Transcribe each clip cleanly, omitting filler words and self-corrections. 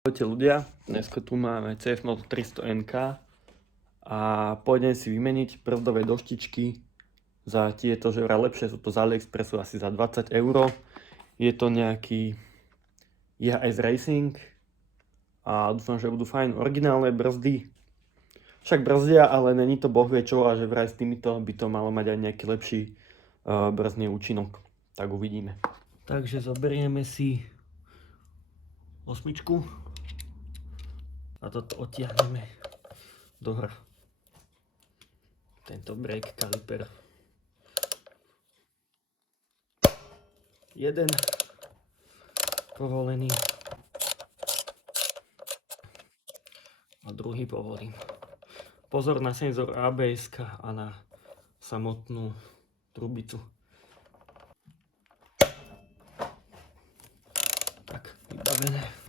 Ahojte ľudia, dneska tu máme CF Moto 300 NK a pôjdem si vymeniť brzdové doštičky za tieto, že vraj lepšie, sú to z AliExpressu asi za 20 €. Je to nejaký IHS Racing a dúfam, že budú fajn originálne brzdy. Však brzdia, ale není to bohvie čo a že vraj s týmito by to malo mať aj nejaký lepší brzdný účinok. Tak uvidíme. Takže zoberieme si osmičku a toto odtiahneme do hra. Tento brake kaliper. Jeden povolený a druhý povolím. Pozor na senzor ABS a na samotnú trubicu. Tak, vybavené.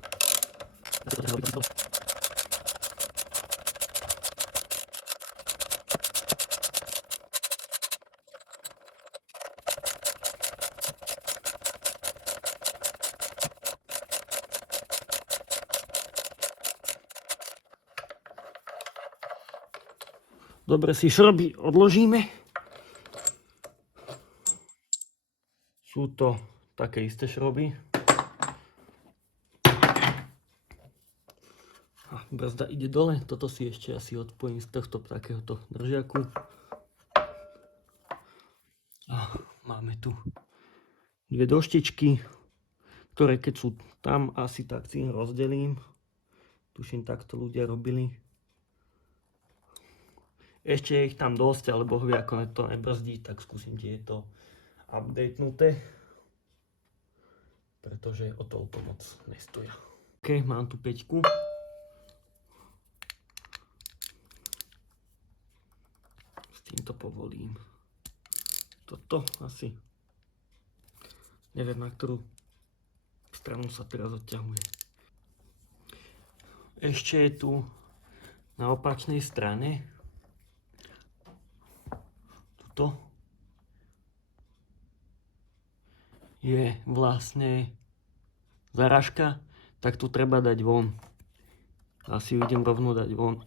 Dobre si šroby odložíme. Sú to také isté šroby. A brzda ide dole. Toto si ešte asi odpojím z tohto takéhoto držiaku. A máme tu dve doštičky, ktoré keď sú tam, asi tak si rozdelím. Tuším, takto ľudia robili. Ešte je ich tam dosť, ale bohvie ako to nebrzdí, tak skúsim tieto updatenuté, pretože o toľko moc nestoja. OK, mám tu 5. S týmto povolím. Toto asi. Neviem, na ktorú stranu sa teraz odťahuje. Ešte je tu na opačnej strane tuto je vlastne zarážka, tak tu treba dať von. Asi ju idem rovno dať von.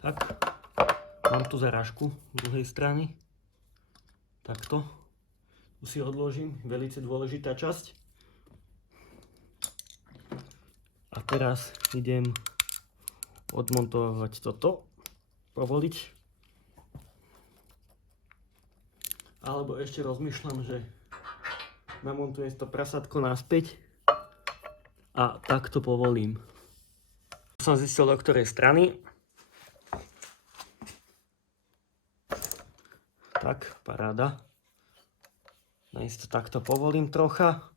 Tak, mám tu zarážku z druhej strany. Takto. Tu si odložím, veľmi dôležitá časť. A teraz idem odmontovať toto, povoliť. Alebo ešte rozmýšľam, že namontujem to prasátko naspäť a takto povolím. Som zistil, do ktorej strany. Tak, paráda. Najisto takto povolím trocha.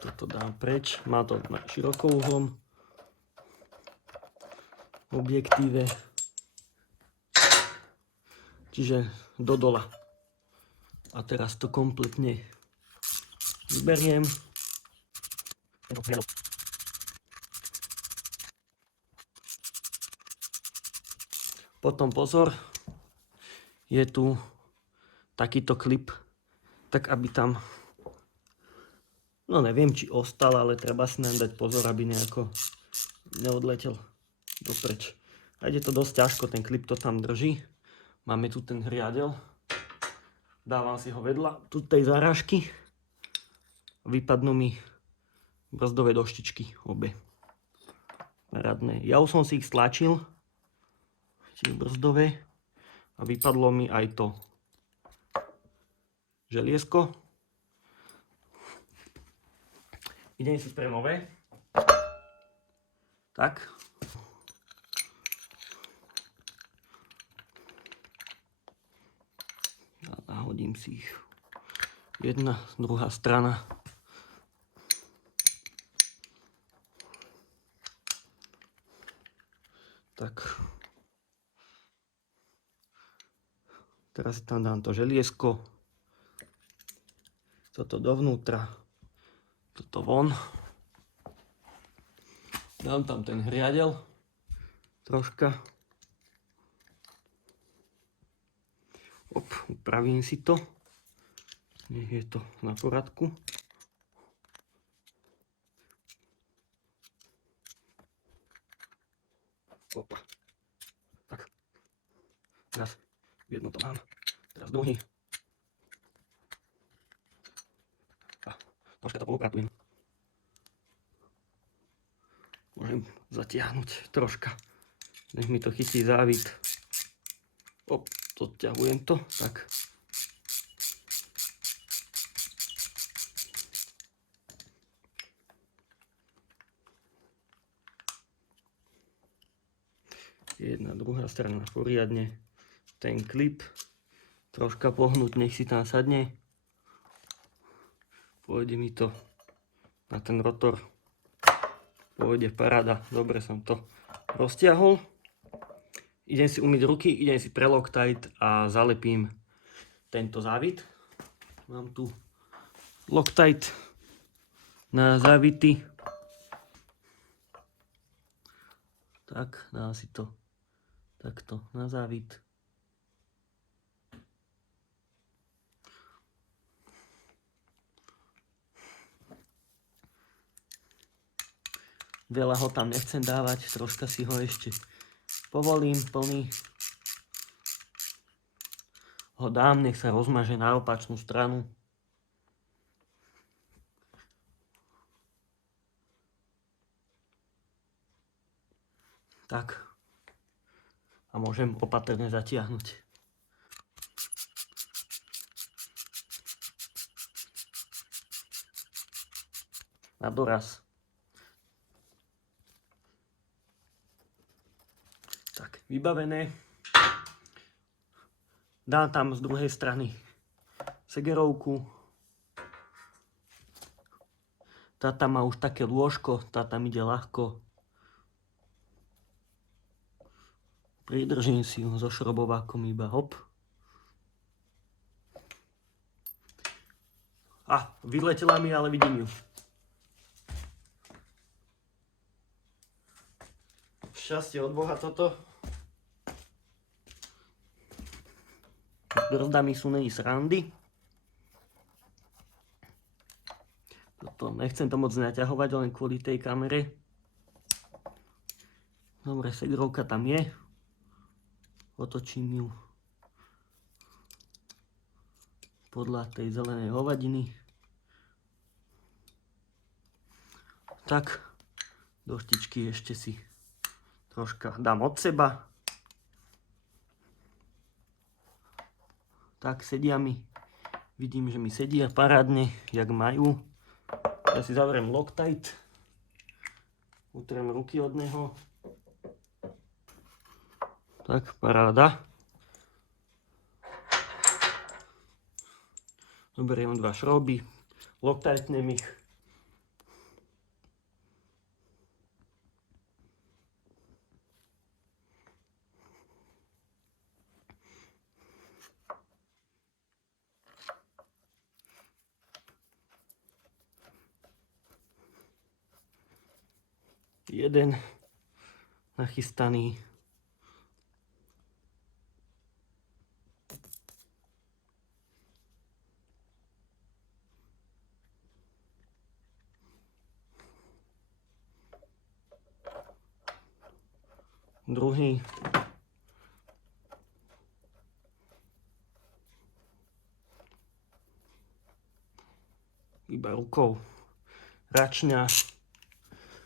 Toto dám preč. Má to na širokouhlom objektíve. Čiže do dola. A teraz to kompletne vyberiem. Potom pozor, je tu takýto klip, tak aby tam, no neviem či ostal, ale treba si nám dať pozor, aby nejako neodletel dopreč. A ide to dosť ťažko, ten klip to tam drží. Máme tu ten riadel. Dávam si ho vedľa tu tej zarážky. Vypadnú mi brzdové doštičky obe. Parádne. Ja už som si ich stlačil. Tie brzdové. A vypadlo mi aj to želiesko. Idem si pre nové. Tak. Nahodím si ich. Jedna, druhá strana. Tak. Teraz si tam dám to želiesko. Toto dovnútra. Toto von. Dám tam ten hriadel. Troška. Upravím si to. Nech je to na poradku. Opa. Tak. Teraz jedno to mám. Teraz druhý. A troška to poupratujem. Môžem zatiahnuť troška. Nech mi to chytí závit. Odťahujem to. Tak. Jedna, druhá strana poriadne. Ten klip troška pohnúť, nech si tam sadne. Pôjde mi to na ten rotor. Pôjde paráda. Dobre som to roztiahol. Idem si umyť ruky, idem si pre Loctite a zalepím tento závit. Mám tu Loctite na závity. Tak, dám si to takto na závit. Veľa ho tam nechcem dávať, troška si ho ešte povolím, plný. Ho dám, nech sa rozmaže na opačnú stranu. Tak. A môžem opatrne zatiahnuť. Na doraz. Tak, vybavené. Dám tam z druhej strany segerovku. Tá tam má už také lôžko, tá tam ide ľahko. Pridržím si ju so šrobovákom iba, hop. A, vyletela mi, ale vidím ju. Šťastie od Boha toto. Brzdami sú není srandy. Toto, nechcem to moc naťahovať, len kvôli tej kamere. Dobre, segrovka tam je. Otočím ju podľa tej zelenej hovadiny. Tak, do štičky ešte si troška dám od seba. Tak, sedia mi. Vidím, že mi sedia parádne, jak majú. Ja si zavriem Loctite. Utriem ruky od neho. Tak, paráda. Zoberiem 2 šroby. Loctitenem ich. Jeden nachystaný. Druhý. Iba rukou. Račňa.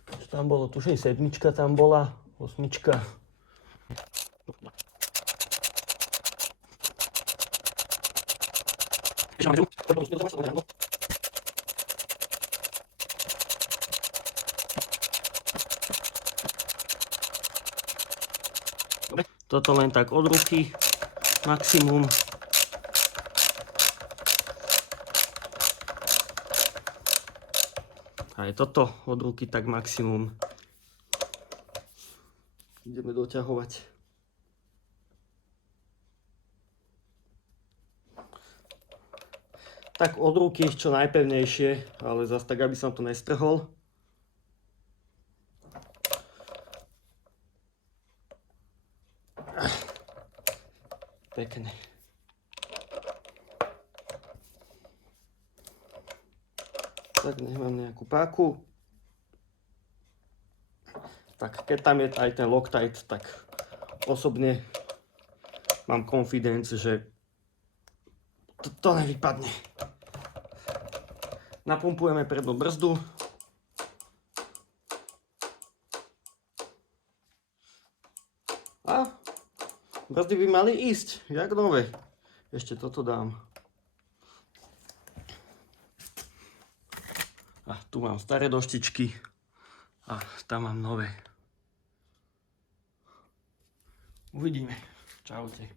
Čo tam bolo? Tuším, 7 tam bola. 8. Toto len tak od ruky. Maximum. Aj toto od ruky tak maximum. Ideme doťahovať. Tak od ruky čo najpevnejšie, ale zase tak, aby som to nestrhol. Pekne. Tak nech mám nejakú páku. tak keď tam je aj ten Loctite, tak osobne mám confidence, že to nevypadne. Napumpujeme prednú brzdu. A brzdy by mali ísť, jak nové. Ešte toto dám. A tu mám staré doštičky a tam mám nové. Uvidíme. Čaute.